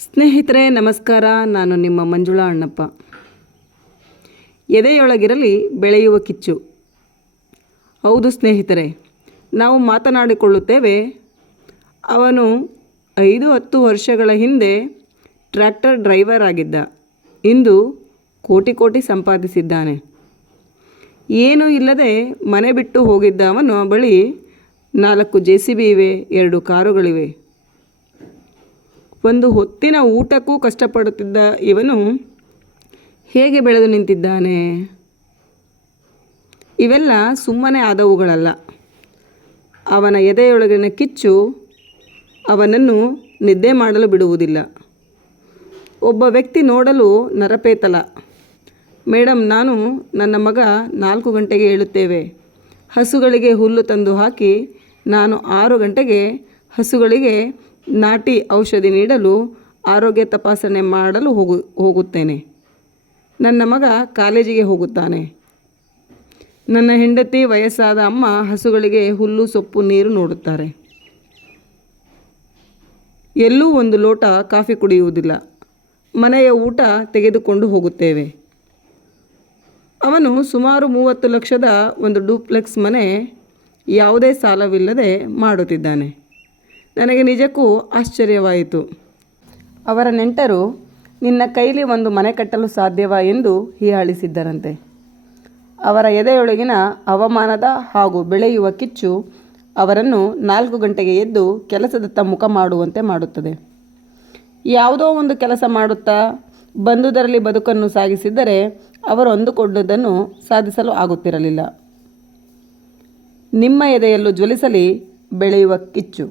ಸ್ನೇಹಿತರೆ ನಮಸ್ಕಾರ. ನಾನು ನಿಮ್ಮ ಮಂಜುಳಾ ಅಣ್ಣಪ್ಪ. ಎದೆಯೊಳಗಿರಲಿ ಬೆಳೆಯುವ ಕಿಚ್ಚು. ಹೌದು ಸ್ನೇಹಿತರೆ, ನಾವು ಮಾತನಾಡಿಕೊಳ್ಳುತ್ತೇವೆ. ಅವನು 5-10 ವರ್ಷಗಳ ಹಿಂದೆ ಟ್ರ್ಯಾಕ್ಟರ್ ಡ್ರೈವರ್ ಆಗಿದ್ದ. ಇಂದು ಕೋಟಿ ಸಂಪಾದಿಸಿದ್ದಾನೆ. ಏನೂ ಇಲ್ಲದೆ ಮನೆ ಬಿಟ್ಟು ಹೋಗಿದ್ದ ಅವನ ಬಳಿ 4 JCB ಇವೆ, 2 ಕಾರುಗಳಿವೆ. ಒಂದು ಹೊತ್ತಿನ ಊಟಕ್ಕೂ ಕಷ್ಟಪಡುತ್ತಿದ್ದ ಇವನು ಹೇಗೆ ಬೆಳೆದು ನಿಂತಿದ್ದಾನೆ? ಇವೆಲ್ಲ ಸುಮ್ಮನೆ ಆದವುಗಳಲ್ಲ. ಅವನ ಎದೆಯೊಳಗಿನ ಕಿಚ್ಚು ಅವನನ್ನು ನಿದ್ದೆ ಮಾಡಲು ಬಿಡುವುದಿಲ್ಲ. ಒಬ್ಬ ವ್ಯಕ್ತಿ ನೋಡಲು ನರಪೇತಲ. ಮೇಡಮ್, ನಾನು ನನ್ನ ಮಗ 4 ಗಂಟೆಗೆ ಏಳುತ್ತೇವೆ. ಹಸುಗಳಿಗೆ ಹುಲ್ಲು ತಂದು ಹಾಕಿ ನಾನು 6 ಗಂಟೆಗೆ ಹಸುಗಳಿಗೆ ನಾಟಿ ಔಷಧಿ ನೀಡಲು, ಆರೋಗ್ಯ ತಪಾಸಣೆ ಮಾಡಲು ಹೋಗುತ್ತೇನೆ. ನನ್ನ ಮಗ ಕಾಲೇಜಿಗೆ ಹೋಗುತ್ತಾನೆ. ನನ್ನ ಹೆಂಡತಿ, ವಯಸ್ಸಾದ ಅಮ್ಮ ಹಸುಗಳಿಗೆ ಹುಲ್ಲು ಸೊಪ್ಪು ನೀರು ನೋಡುತ್ತಾರೆ. ಎಲ್ಲೂ ಒಂದು ಲೋಟ ಕಾಫಿ ಕುಡಿಯುವುದಿಲ್ಲ. ಮನೆಯ ಊಟ ತೆಗೆದುಕೊಂಡು ಹೋಗುತ್ತೇವೆ. ಅವನು ಸುಮಾರು 30 ಲಕ್ಷದ ಒಂದು ಡೂಪ್ಲೆಕ್ಸ್ ಮನೆ ಯಾವುದೇ ಸಾಲವಿಲ್ಲದೆ ಮಾಡುತ್ತಿದ್ದಾನೆ. ನನಗೆ ನಿಜಕ್ಕೂ ಆಶ್ಚರ್ಯವಾಯಿತು. ಅವರ ನೆಂಟರು, ನಿನ್ನ ಕೈಲಿ ಒಂದು ಮನೆ ಕಟ್ಟಲು ಸಾಧ್ಯವಾ ಎಂದು ಹೀಯಾಳಿಸಿದ್ದರಂತೆ. ಅವರ ಎದೆಯೊಳಗಿನ ಅವಮಾನದ ಹಾಗೂ ಬೆಳೆಯುವ ಕಿಚ್ಚು ಅವರನ್ನು 4 ಗಂಟೆಗೆ ಎದ್ದು ಕೆಲಸದತ್ತ ಮುಖ ಮಾಡುವಂತೆ ಮಾಡುತ್ತದೆ. ಯಾವುದೋ ಒಂದು ಕೆಲಸ ಮಾಡುತ್ತಾ ಬಂದುದರಲ್ಲಿ ಬದುಕನ್ನು ಸಾಗಿಸಿದ್ದರೆ ಅವರು ಅಂದುಕೊಂಡದ್ದನ್ನು ಸಾಧಿಸಲು ಆಗುತ್ತಿರಲಿಲ್ಲ. ನಿಮ್ಮ ಎದೆಯಲ್ಲೂ ಜ್ವಲಿಸಲಿ ಬೆಳೆಯುವ ಕಿಚ್ಚು.